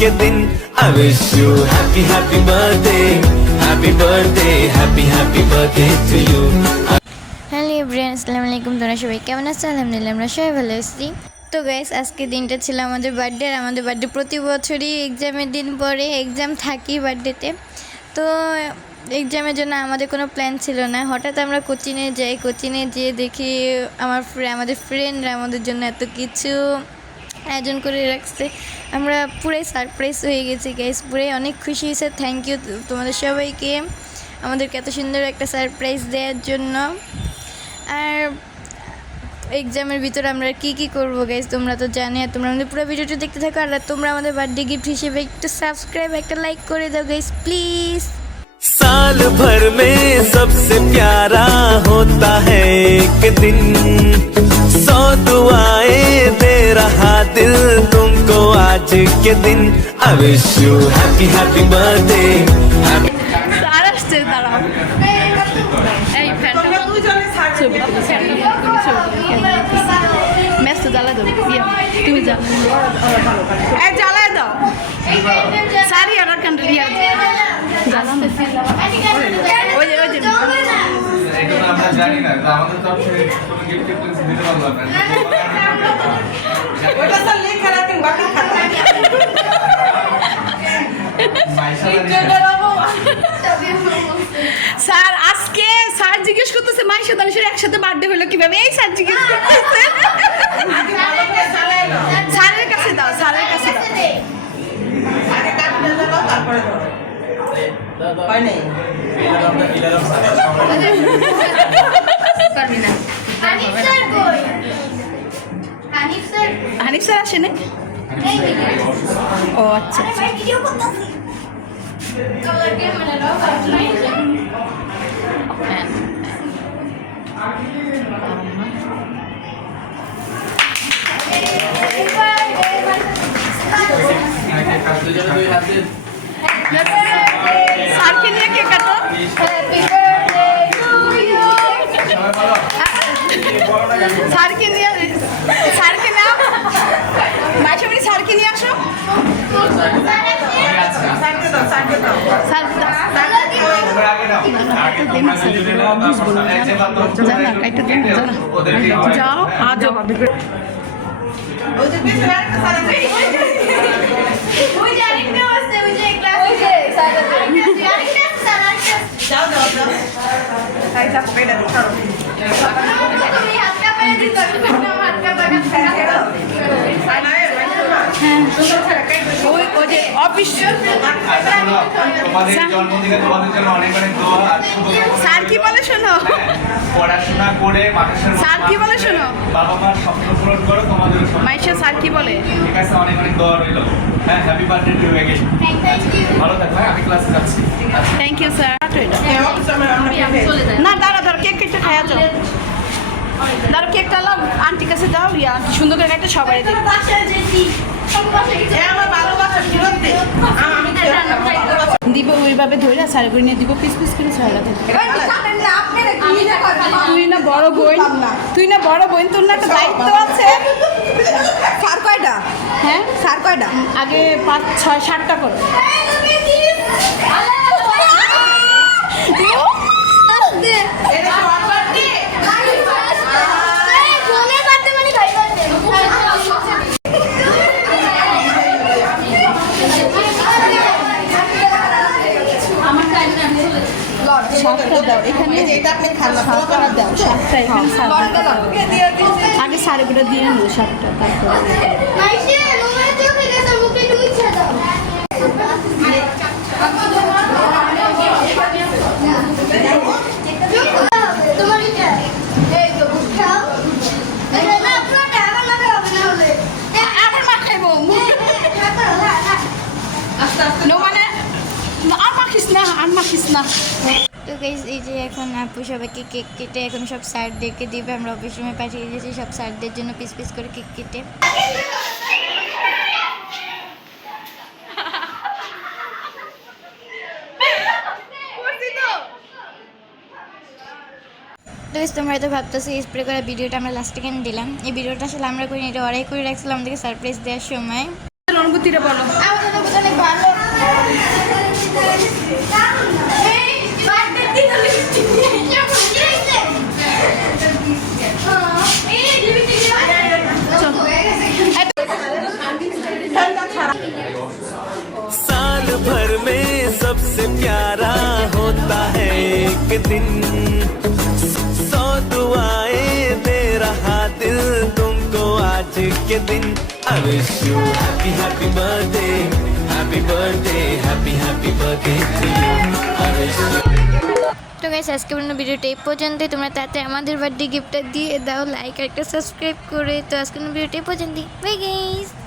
के दिन I wish you happy happy birthday, happy birthday, happy happy birthday to you. Hello everyone, আসসালামু আলাইকুম। তোমরা সবাই কেমন আছো? আলহামদুলিল্লাহ আমরা সবাই ভালো আছি। তো গাইস, আজকে দিনটা ছিল আমাদের বার্থডে। আর আমাদের বার্থডে প্রতি বছরই এক্সামের দিন পরে এক্সাম থাকি বার্থডেতে। তো এক্সামের জন্য আমাদের কোনো প্ল্যান ছিল না। হঠাৎ আমরা কোচিংয়ে যাই, কোচিংয়ে যেয়ে দেখি আমাদের ফ্রেন্ডরা আমাদের জন্য এত কিছু আয়োজন করে রাখছে। আমরা পুরাই সারপ্রাইজ হয়ে গেছি গাইস, পুরাই অনেক খুশি হয়েছে। থ্যাংক ইউ তোমাদের সবাইকে আমাদেরকে এত সুন্দর একটা সারপ্রাইজ দেওয়ার জন্য। আর এক্সামের ভিতরে আমরা কি করবো গাইস তোমরা তো জানো। আর তোমরা আমাদের পুরো ভিডিওটা দেখতে থাকো। আর তোমরা আমাদের বার্থডে গিফট হিসেবে একটু সাবস্ক্রাইব, একটা লাইক করে দাও গাইস প্লিজ। साल भर में सबसे प्यारा होता है एक दिन, 100 दुआएं दे रहा दिल तुमको आज के दिन। I wish you happy happy birthday, happy জানি না আমাদের তো কোনো গিফট দিতে পারবো না। ওটা তো লেখা রাখেন বাকি খাতা। স্যার আজকে স্যার জিজ্ঞেস করতেছে মাইশা দানিশের একসাথে বার্থডে হলো কিভাবে? এই স্যার জিজ্ঞেস করতেছে। স্যারের কাছে দাও, স্যারের কাছে দাও। আগে কাটতে দাও তারপরে দাও। হয় নাই। পারবি না। হানিফ স্যার আসে না? ও আচ্ছা আচ্ছা। স্যারকে নিয়ে কে কাটো? স্যারকে নিয়ে, স্যারকে নাও মাইশামণি, স্যারকে নিয়ে আসো। যাও আজ স্যার কি বলে শোনো, পড়াশোনা করে স্যার কি বলে শোনো, বাবা মার স্বপ্ন পূরণ করো তোমাদের। মাইশা স্যার কি বলে? ঠিক আছে, অনেক অনেক দোয়া রইল। হ্যাঁ, happy birthday to you again. ভালো থাকো, আমি ক্লাসে যাচ্ছি। Thank you sir. না দাঁড়া দাঁড়া, কেক কেটে খাওয়া যাও। দাঁড়া কেকটা লাও, আন্টির কাছে দাও। ইয়া সুন্দর করে একটা সবাই দিই। দিব ওইভাবে ধরে সারে করে নিয়ে দিব, পিস পিস করে ছয়লা থেকে। তুই না বড় বোন, তুই না বড় বোন, তোর না একটা দায়িত্ব আছে। সার কয়টা? হ্যাঁ সার কয়টা? আগে 5 6 7টা করো। আগে সারেগুলো দিয়ে নিও 7টা, আবার মা খাইব মানে আর মাখিস না, আর মাখিস না। তো গাইস, এই যে এখন আপু সবাইকে কেক কেটে এখন সব স্যারদেরকে দিবে। আমরা অফিস রুমে পাঠিয়ে দিয়েছি সব স্যারদের জন্য পিস পিস করে কেক কেটে। তো তোমরা হয়তো ভাবতেছো স্প্রে করা ভিডিওটা আমরা লাস্টে কেন দিলাম। এই ভিডিওটা আসলে আমরা করিনি, এটা ওরাই করে রাখছিলাম আমাদেরকে সারপ্রাইজ দেওয়ার সময়। অনুভূতিটা বলো। অনেক ভালো साल भर में सबसे प्यारा होता है एक दिन 100 दुआएं दे रहा दिल तुमको आज के दिन I wish you happy happy birthday happy birthday happy happy birthday to you I wish you তো গাইস আজকে ভিডিওটা এই পর্যন্তই তোমরা তাতে আমাদের বার্থডে গিফটটা দিয়ে দাও লাইক আর একটা সাবস্ক্রাইব করে তো আজকের ভিডিওটা এই পর্যন্তই বাই গাইস